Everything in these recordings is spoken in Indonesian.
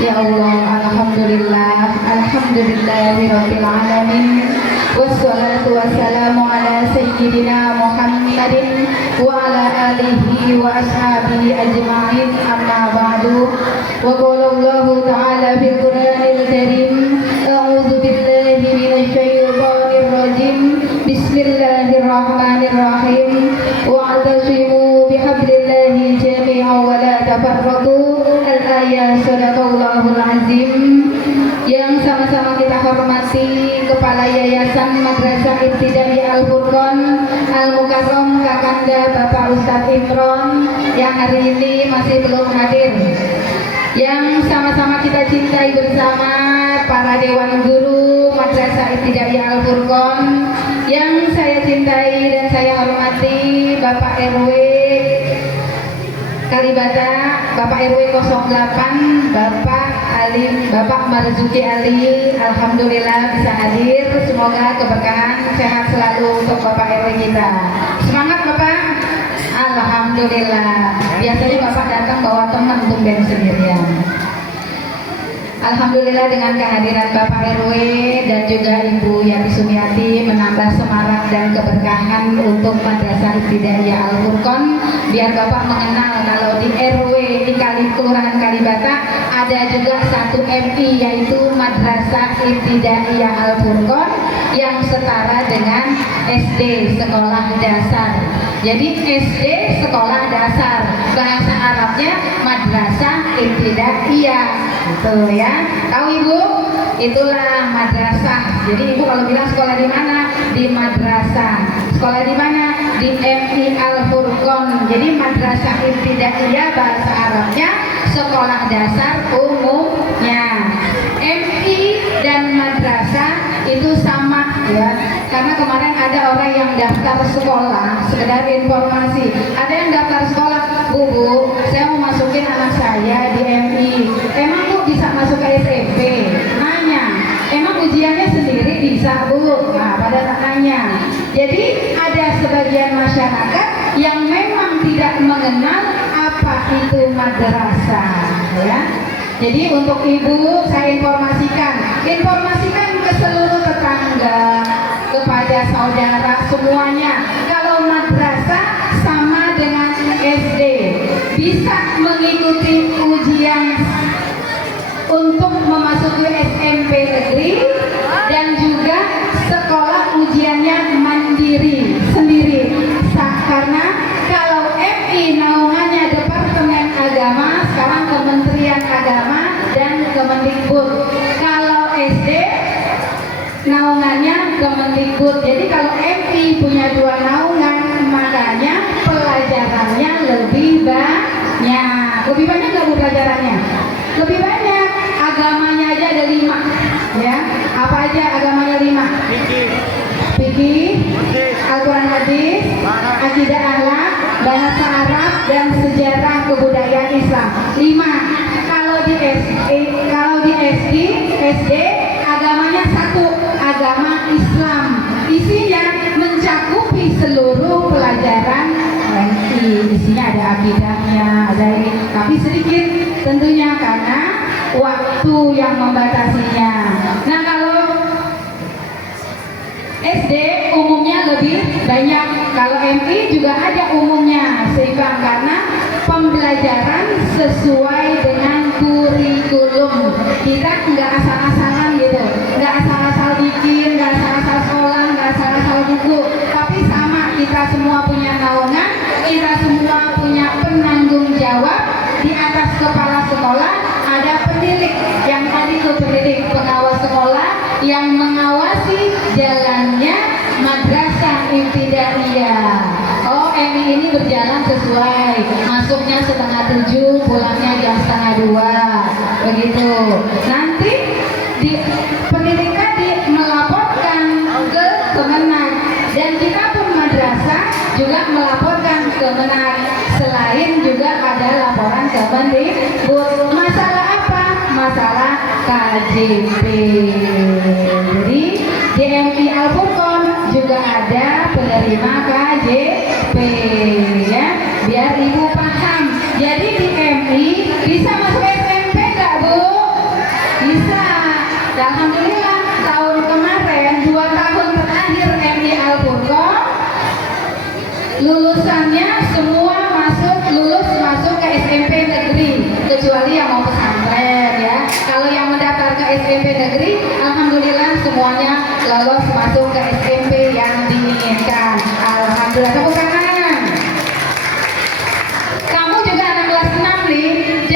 Ya Allah, alhamdulillah, alhamdulillahirabbil alamin. Wassalatu wassalamu ala sayyidina Muhammadin wa ala alihi wa ashabihi ajma'in. Amma ba'du. Wa qala Allah ta'ala fil Qur'anil Karim, a'udzu billahi minasy syaithanir rajim. Bismillahirrahmanirrahim. Wa'tasimu bihablillahi jami'an wa la tafarraqu. Al-ayat sadaqallahul azim. Yang sama-sama kita hormati Kepala Yayasan Madrasah Ibtidaiyah Al-Furqan Al-Mukarram Kakanda Bapak Ustadz Imron yang hari ini masih belum hadir. Yang sama-sama kita cintai bersama para Dewan Guru Madrasah Ibtidaiyah Al-Furqan yang saya cintai dan saya hormati Bapak RW Kalibata, Bapak RW 08, Bapak Ali, Bapak Marzuki Ali, alhamdulillah bisa hadir. Semoga keberkahan sehat selalu untuk Bapak RW kita. Semangat Bapak. Alhamdulillah. Biasanya Bapak datang bawa teman tumben sendirian. Alhamdulillah dengan kehadiran Bapak RW dan juga Ibu Yati Sumiati menambah semarak dan keberkahan untuk Madrasah Ibtidaiyah Al-Furqan. Biar Bapak mengenal kalau di RW di Kelurahan Kalibata ada juga satu MI yaitu Madrasah Ibtidaiyah Al-Furqan yang setara dengan SD Sekolah Dasar. Jadi SD Sekolah Dasar, bahasa Arabnya Madrasah Ibtidaiyah. Betul ya, tahu Ibu? Itulah madrasah. Jadi Ibu kalau bilang sekolah di mana? Di madrasah. Sekolah di mana? Di MI Al-Furqan. Jadi madrasah ibtidaiyah bahasa Arabnya sekolah dasar umumnya. MI dan madrasah itu sama ya. Karena kemarin ada orang yang daftar sekolah, sekedar informasi. Ada yang daftar sekolah, Bu, saya mau masukin anak saya di MI. Emang Bu bisa masuk ke SMP? Nanya. Emang ujiannya sendiri bisa Bu? Nah, pada tanya. Jadi ada sebagian masyarakat yang memang tidak mengenal apa itu madrasah ya. Jadi untuk Ibu saya informasikan ke seluruh tetangga, kepada saudara semuanya, kalau madrasah sama dengan SD, bisa mengikuti ujian untuk memasuki SMP negeri dan juga sekolah ujiannya mandiri sendiri. Karena kalau MI naungannya Departemen Agama, sekarang Kementerian Agama dan Kemendikbud. Kalau SD naungannya Kemendikbud. Jadi kalau MI punya dua naungan, makanya pelajarannya lebih banyak. Lebih banyak nggak Bu pelajarannya? Lebih banyak. Agamanya aja ada 5 ya. Apa aja agamanya 5? Fikih, Al-Quran hadis, akidah akhlak, bahasa Arab dan sejarah kebudayaan Islam. 5. Kalau di SD agamanya 1, agama Islam. Isinya mencakupi seluruh pelajaran MI. Isinya ada akidahnya, ada ini, tapi sedikit tentunya karena waktu yang membatasinya. Nah kalau SD umumnya lebih banyak, kalau MI juga ada umumnya seimbang karena pembelajaran sesuai dengan kurikulum. Kita nggak asal-asalan gitu, nggak asal-asal bikin, nggak asal-asal sekolah, nggak asal-asal buku, tapi sama, kita semua punya naungan, kita semua punya penanggung jawab. Di atas kepala sekolah ada pendidik, yang tadi itu pendidik pengawas sekolah yang mengawasi jalannya madrasah ibtidaiyah. Oh, MI ini berjalan sesuai, masuknya 6:30, pulangnya jam 1:30, begitu. Nanti di pendidik tadi melaporkan ke Kemenag dan kita pun madrasah juga melaporkan ke Kemenag. Selain juga ada laporan ke Mendikbud. Masalah apa? Masalah KJP. Jadi di MI Al-Furqan juga ada penerima KJP ya, biar Ibu paham. Jadi di MI bisa masuk SMP nggak Bu? yang mau pesantren ya. Kalau yang mendaftar ke SMP negeri, alhamdulillah semuanya lolos masuk ke SMP yang diinginkan. Alhamdulillah, tepuk tangan. Kamu juga anak kelas 6 nih,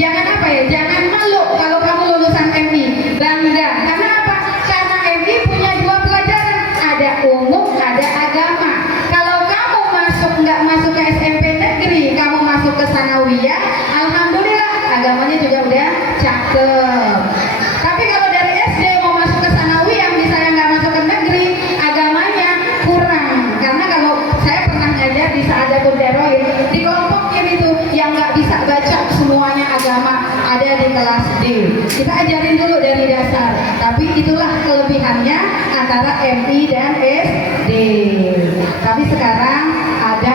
jangan apa ya, jangan malu kalau kamu lulusan MI, bangga. Karena apa? Karena MI punya dua pelajaran, ada umum, ada agama. Kalau kamu nggak masuk ke SMP negeri, kamu masuk ke sanawiyah, alhamdulillah agamanya juga udah cakep. Tapi kalau dari SD mau masuk ke sanawiyah, misalnya nggak masuk ke negeri, agamanya kurang. Karena kalau saya pernah ngajar di Saadatul Daroin, di kelompokin itu yang nggak bisa baca semuanya agama ada di kelas D. Kita ajarin dulu dari dasar. Tapi itulah kelebihannya antara MI dan SD. Tapi sekarang ada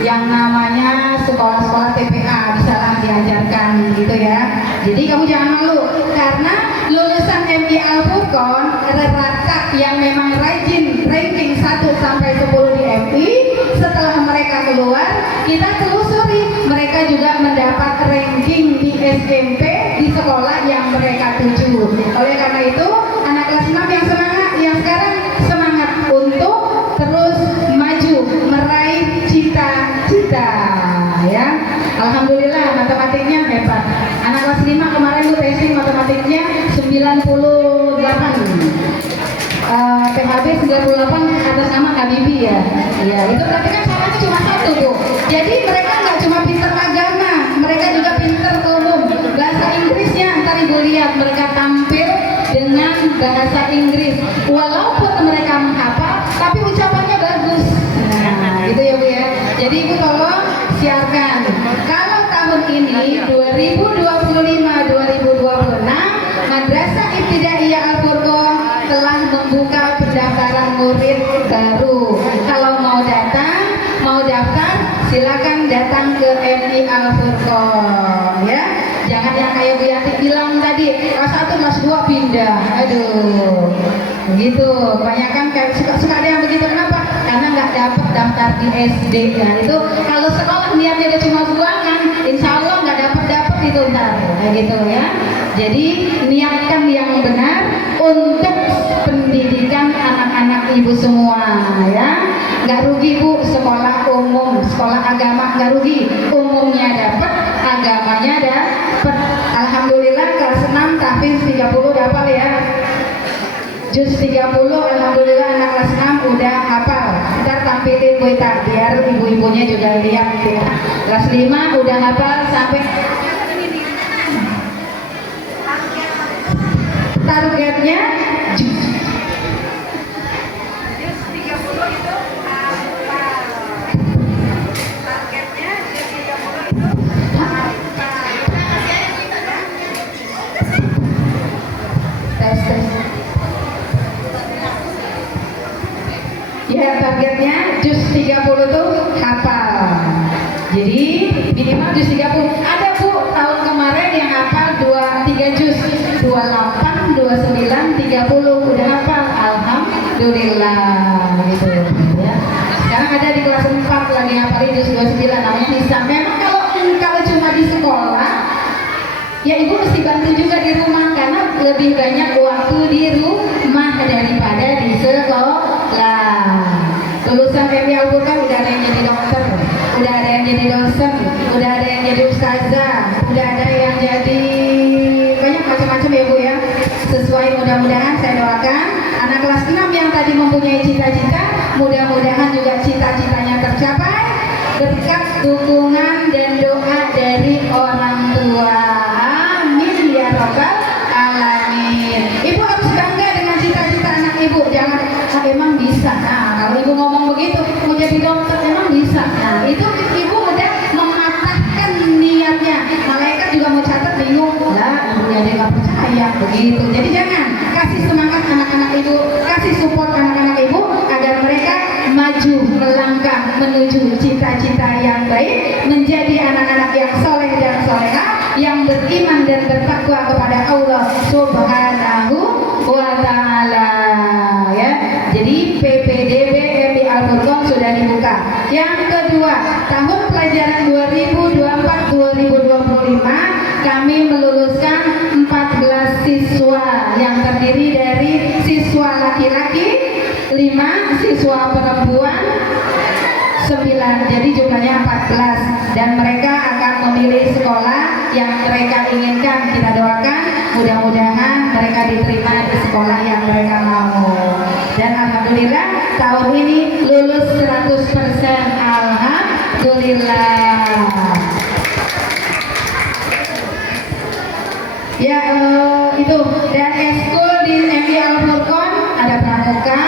yang namanya sekolah-sekolah TPA, bisa diajarkan gitu ya. Jadi kamu jangan malu, karena lulusan MI Al-Furqon rata yang memang rajin ranking 1 sampai 10 di MI, setelah mereka keluar kita telusuri mereka juga mendapat ranking di SMP di sekolah yang mereka tuju. Oleh karena itu anak kelas 6 yang semangat, yang sekarang semangat untuk terus maju meraih cita-cita ya. Alhamdulillah matematiknya hebat. Anak kelas 5 kemarin tuh testing matematiknya 98. PHB 98 atas nama Habibi ya. Iya, itu berarti kan syaratnya cuma satu, Bu. Jadi mereka nggak cuma pinter agama, mereka juga pinter umum. Bahasa Inggrisnya ntar Ibu lihat mereka tampil dengan bahasa Inggris. Walaupun mereka menghafal, tapi ucapannya bagus. Nah, gitu ya Bu ya. Jadi Ibu tolong siarkan. Kalau tahun ini 2025-2026 Madrasah Ibtidaiyah Al-Furqon telah membuka pendaftaran murid baru. Kalau mau datang, mau daftar, silakan datang ke MI Al-Furqon ya. Jangan yang kayak Bu Yati bilang tadi, kelas 1 kelas 2 pindah. Aduh. Begitu. Kebanyakan kayak suka ada yang begitu. Kenapa? Karena nggak dapat daftar di SD ya. Itu kalau sekolah niatnya udah cuma buangan, insya Allah nggak dapat itu ntar. Kayak gitu ya. Jadi niatkan yang benar untuk pendidikan anak-anak Ibu semua ya. Nggak rugi Bu, sekolah umum, sekolah agama nggak rugi. Umumnya dapat, agamanya dapat. Alhamdulillah kelas 6 tahfiz 30 hafal ya. Juz 30 alhamdulillah anak kelas 6 udah hafal. Ntar tampilin Bu Ita biar ibu-ibunya juga lihat ya. Kelas 5 udah hafal sampai targetnya juz 30 itu hafal. Targetnya juz 30 itu hafal. Tes. Ya targetnya juz 30 tuh hafal. Jadi minimal juz 30. Ada Bu tahun kemarin yang hafal 3 juz, 28, 29, 30 udah hafal. Alhamdulillah gitu ya. Sekarang ada di kelas 4 lagi hafalin juz 29 namanya Nisa. Memang kalau cuma di sekolah ya Ibu mesti bantu juga di rumah karena lebih banyak waktu di rumah daripada di sekolah. Lulusan MI Al-Furqon udah ada yang jadi dokter, udah ada yang jadi dosen, udah ada yang jadi ustazah, udah ada yang jadi banyak macam-macam ya Bu ya. Sesuai mudah-mudahan saya doakan anak kelas 6 yang tadi mempunyai cita-cita, mudah-mudahan juga cita-citanya tercapai berkat dukungan dan doa dari orang tua. Amin ya rabbal alamin. Ibu harus bangga dengan cita-cita anak Ibu. Jangan emang bisa. Nah, kalau Ibu ngomong begitu, mau jadi dokter emang bisa. Nah, itu Ibu udah mematahkan niatnya. Malaikat juga mau catat bingung. Lah, ibunya dia nggak percaya begitu. Jadi jangan, kasih semangat anak-anak Ibu, kasih support anak-anak Ibu agar mereka maju melangkah menuju cita-cita yang baik, menjadi anak-anak yang soleh dan soleha, yang beriman dan bertakwa kepada Allah Subhanahu wa Ta'ala ya. Jadi PPDB MI Al-Furqon sudah dibuka. Yang kedua, tahun pelajaran 2024-2025 kami meluluskan 14 siswa yang terdiri dari siswa laki-laki 5, siswa perempuan 9, jadi jumlahnya 14, dan mereka akan memilih sekolah yang mereka inginkan. Kita doakan mudah-mudahan mereka diterima di sekolah yang mereka mau, dan alhamdulillah tahun ini lulus 100%. Alhamdulillah. Ya, itu. Dan eskul di MI Al-Furqon ada pramuka.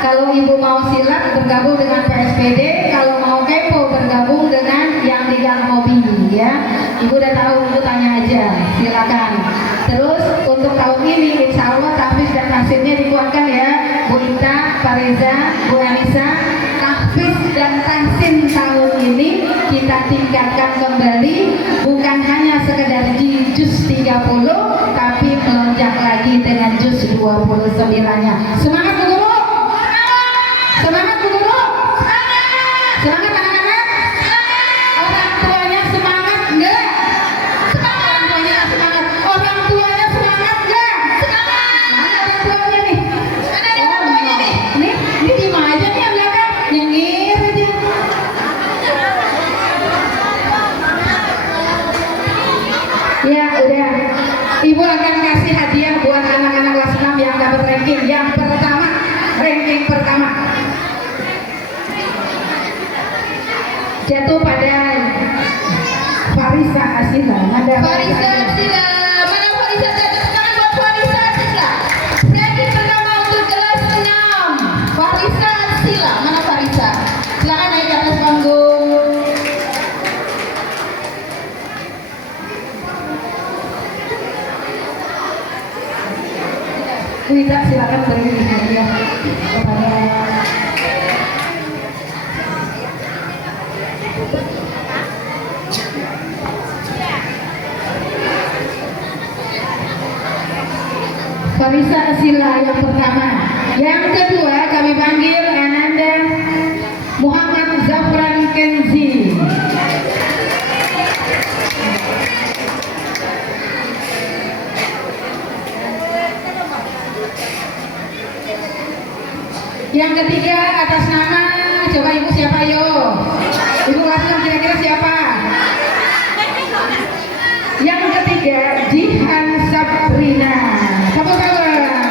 Kalau ibu mau silat bergabung dengan PSPD, kalau mau kepo bergabung dengan yang di Gang Hobi, ya. Ibu udah tahu, ibu tanya aja, silakan. Terus untuk tahun ini insya Allah tahfiz dan tahsinnya dikuatkan ya, Bu Ita, Pak Reza, Bu Anissa. Tahfiz dan tahsin tahun ini kita tingkatkan kembali, bukan hanya sekedar di juz 30, tapi melonjak lagi dengan juz 29-nya. Semangat Bu Guru! Semangat Bu Guru! Semangat anak-anak! Orang tuanya semangat enggak? Orang tuanya semangat. Orang tuanya semangat enggak? Mana orang tuanya nih? Mana ada orang tuanya nih? Ini di mana aja nih yang belakang? Nyengir aja. Ya udah. Ibu akan kasih hadiah buat anak-anak kelas 6 yang dapat ranking yang pertama. Ranking pertama jatuh pada Farisa Asila. Ada Farisa Asila. Mana Farisa? Tepuk tangan buat Farisa Asila. Ranking pertama untuk kelas 6. Farisa Asila. Mana Farisa? Silakan naik ke atas panggung. Tidak, silakan beri hadiah kepada Farisa Asila yang pertama. Yang kedua kami panggil Ananda Muhammad Zafran Kenzi. Yang ketiga atas nama, coba ibu siapa yo? Ibu langsung kira-kira siapa? Yang ketiga Jihan Sabrina. Tepuk tangan.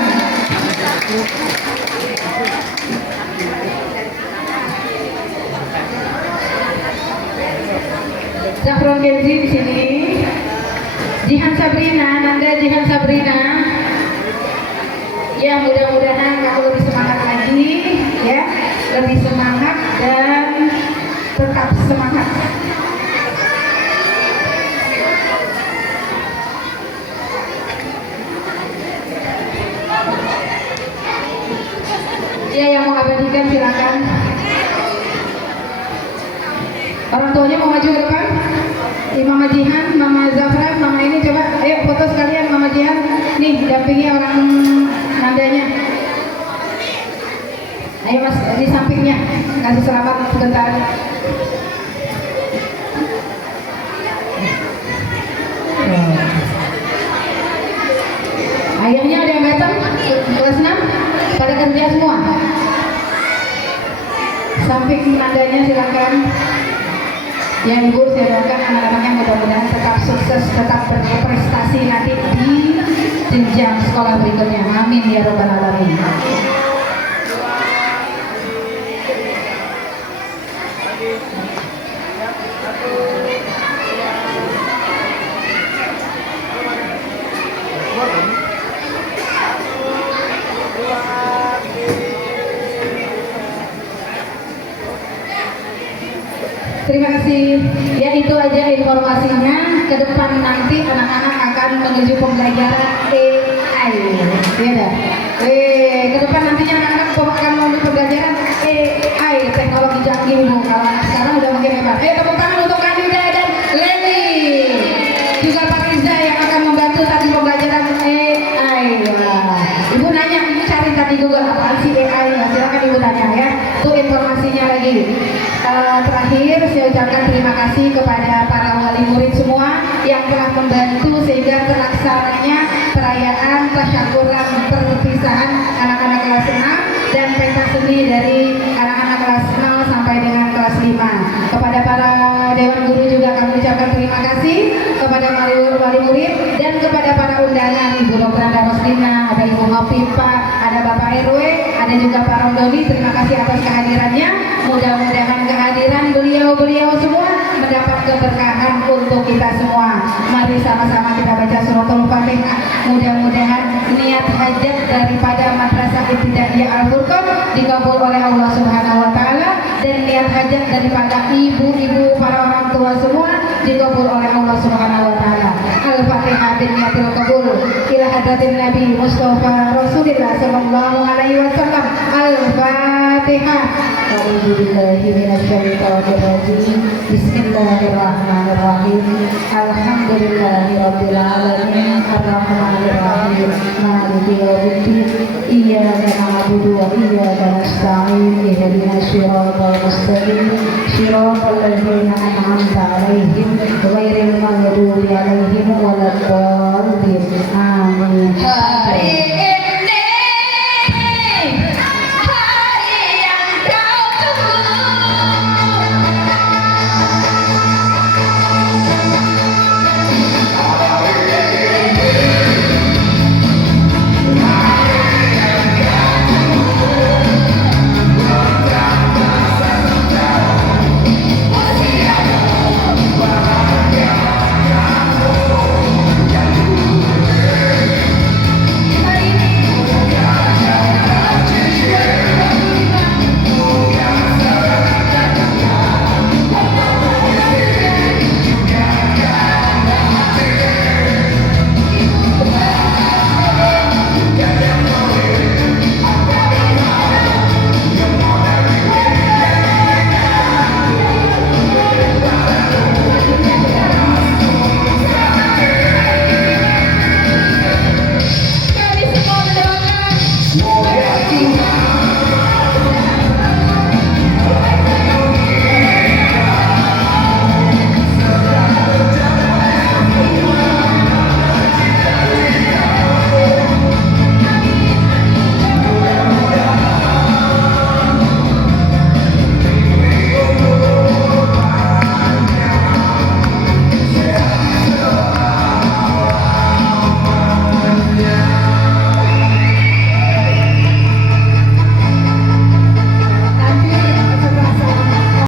Zafran Kenzi di sini. Jihan Sabrina, Nanda Jihan Sabrina. Ya, mudah-mudahan kamu lebih semangat lagi, ya, lebih semangat dan tetap semangat. Ya, yang mau abadikan silakan. Orang tuanya mau maju ke depan. Mama Jihan, Mama Zafran, Mama ini coba, ayo foto sekalian Mama Jihan. Nih, dampingi orang nandanya. Ayo Mas, di sampingnya. Kasih selamat sebentar. Ayahnya ada yang datang kelas 6 pada kerja semua. Samping nandanya silakan. Yang ibu saya doakan anak-anaknya mudah-mudahan tetap sukses, tetap berprestasi nanti di jenjang sekolah berikutnya. Amin ya robbal alamin. Terima kasih. Ya, itu aja informasinya. Ke depan nanti anak-anak akan menuju pembelajaran AI. Ya dah. Ke depan nantinya anak-anak akan menuju pembelajaran AI, teknologi canggih Bu. Kalau anak sekarang udah makin hebat. Tepuk tangan untuk Kanida dan Leni. Juga Pak Riza yang akan membantu tadi pembelajaran AI. Wah. Ibu nanya, ibu cari tadi Google apa sih AI? Silakan ibu tanya ya. Itu informasinya lagi. Terakhir saya ucapkan terima kasih kepada para wali murid semua yang telah membantu membantu sehingga terlaksananya perayaan tasyakuran perpisahan anak-anak kelas 6 dan pentas seni dari anak-anak kelas 0 sampai dengan kelas 5. Kepada para dewan guru juga kami ucapkan terima kasih, kepada wali murid dan kepada para undangan, Ibu Dr. Anda Roslina, ada Ibu Hopipa, ada Bapak RW, ada juga Pak Romdoni. Terima kasih atas kehadirannya. Mudah-mudahan kehadiran beliau-beliau semua mendapat keberkahan untuk kita semua. Mari sama-sama kita baca suratul Fatihah. Mudah-mudahan niat hajat daripada Madrasah Ibtidaiyah Al-Furqan dikabul oleh Allah Subhanahu wa taala, dan niat hajat daripada ibu-ibu para orang tua semua dikabul oleh Allah Subhanahu wa taala. Al-Fatihah bin niyatil qabul ila hadratin Nabi Mustafa Rasulillah sallallahu alaihi wasallam. Al-Fatihah. A'udzubillahi minasyaitonir rajim. Bismillahirrahmanirrahim. Alhamdulillahirabbil alamin. Arrahmanir rahim. Maliki yaumiddin. Iyyaka na'budu wa iyyaka nasta'in. Ihdinas siratal mustaqim. Siratal ladzina an'amta 'alaihim ghairil maghdubi 'alaihim waladdallin.